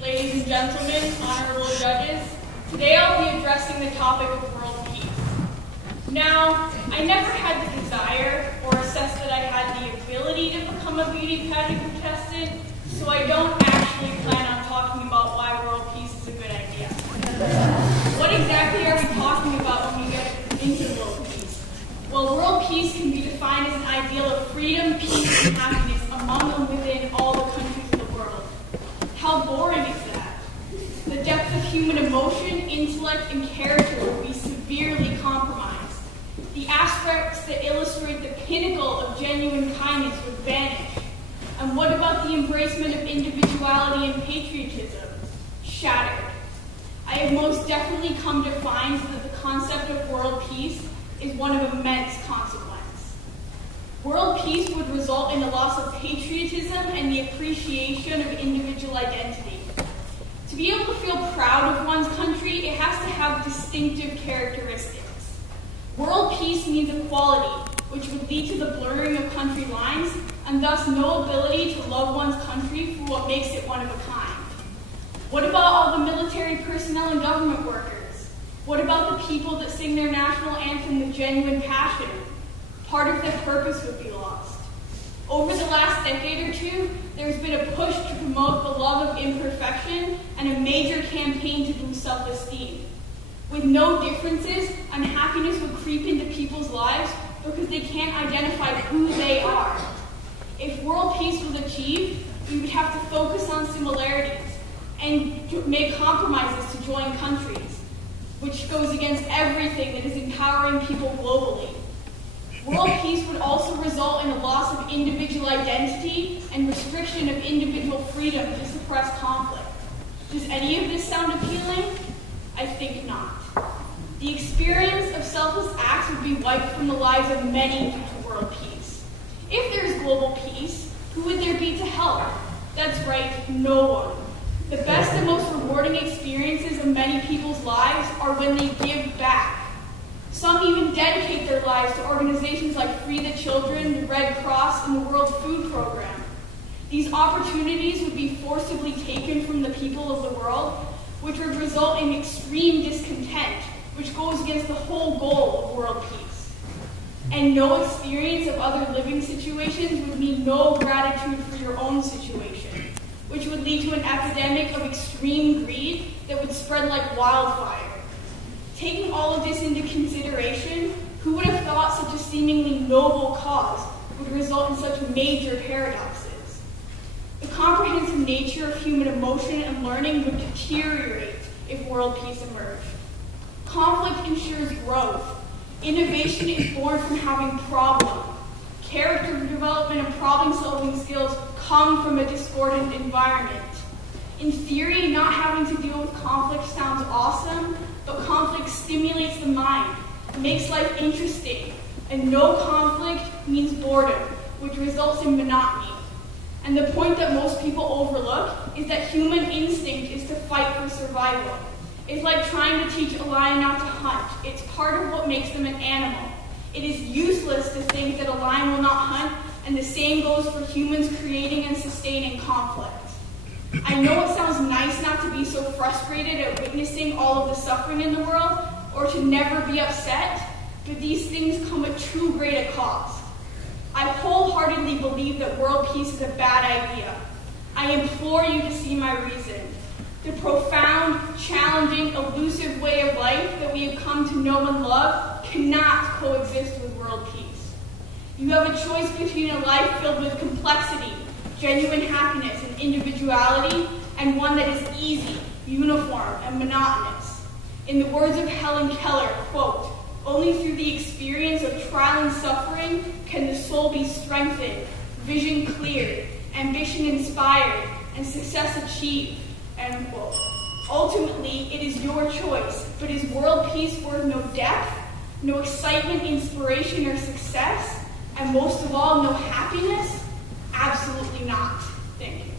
ladies and gentlemen, honorable judges. Today I'll be addressing the topic of world peace. Now, I never had the desire or assessed that I had the ability to become a beauty pageant contestant, so I don't actually plan on talking about why world peace is a good idea. What exactly are we talking about when we get into world peace? Well, world peace can be defined as an ideal of freedom, peace, and happiness among and within all the countries of the world. How boring is that? The depth of human emotion, intellect, and character would be severely compromised. The aspects that illustrate the pinnacle of genuine kindness would vanish. And what about the embracement of individuality and patriotism? Shattered. I have most definitely come to find that the concept of world peace is one of immense consequence. World peace would result in the loss of patriotism and the appreciation of individual identity. To be able to feel proud of one's country, it has to have distinctive characteristics. World peace means equality, which would lead to the blurring of country lines, and thus no ability to love one's country for what makes it one of a kind. What about all the military personnel and government workers? What about the people that sing their national anthem with genuine passion? Part of their purpose would be lost. Over the last decade or two, there's been a push to promote the love of imperfection and a major campaign to boost self-esteem. With no differences, unhappiness would creep into people's lives because they can't identify who they are. If world peace was achieved, we would have to focus on similarities and make compromises to join countries, which goes against everything that is empowering people globally. World peace would also result in a loss of individual identity and restriction of individual freedom to suppress conflict. Does any of this sound appealing? I think not. The experience of selfless acts would be wiped from the lives of many due to world peace. If there's global peace, who would there be to help? That's right, no one. The best and most rewarding experiences of many people's lives are when they give back. Some even dedicate their lives to organizations like Free the Children, the Red Cross, and the World Food Program. These opportunities would be forcibly taken from the people of the world, which would result in extreme discontent, which goes against the whole goal of world peace. And no experience of other living situations would mean no gratitude for your own situation, which would lead to an epidemic of extreme greed that would spread like wildfire. Taking all of this into consideration, who would have thought such a seemingly noble cause would result in such major paradoxes? The comprehensive nature of human emotion and learning would deteriorate if world peace emerged. Conflict ensures growth. Innovation is born from having problems. Character development and problem-solving skills come from a discordant environment. In theory, not having to deal with conflict sounds awesome, but conflict stimulates the mind, makes life interesting, and no conflict means boredom, which results in monotony. And the point that most people overlook is that human instinct is to fight for survival. It's like trying to teach a lion not to hunt. It's part of what makes them an animal. It is useless to think that a lion will not hunt, and the same goes for humans creating and sustaining conflict. I know it sounds nice not to be so frustrated at witnessing all of the suffering in the world, or to never be upset, but these things come at too great a cost. I wholeheartedly believe that world peace is a bad idea. I implore you to see my reason. The profound, challenging, elusive way of life that we have come to know and love cannot coexist with world peace. You have a choice between a life filled with complexity, genuine happiness, and individuality, and one that is easy, uniform, and monotonous. In the words of Helen Keller, quote, "Only through the experience of trial and suffering can the soul be strengthened, vision cleared, ambition inspired, and success achieved," end quote. Ultimately, it is your choice, but is world peace worth no depth, no excitement, inspiration, or success, and most of all, no happiness? Absolutely not. Thank you.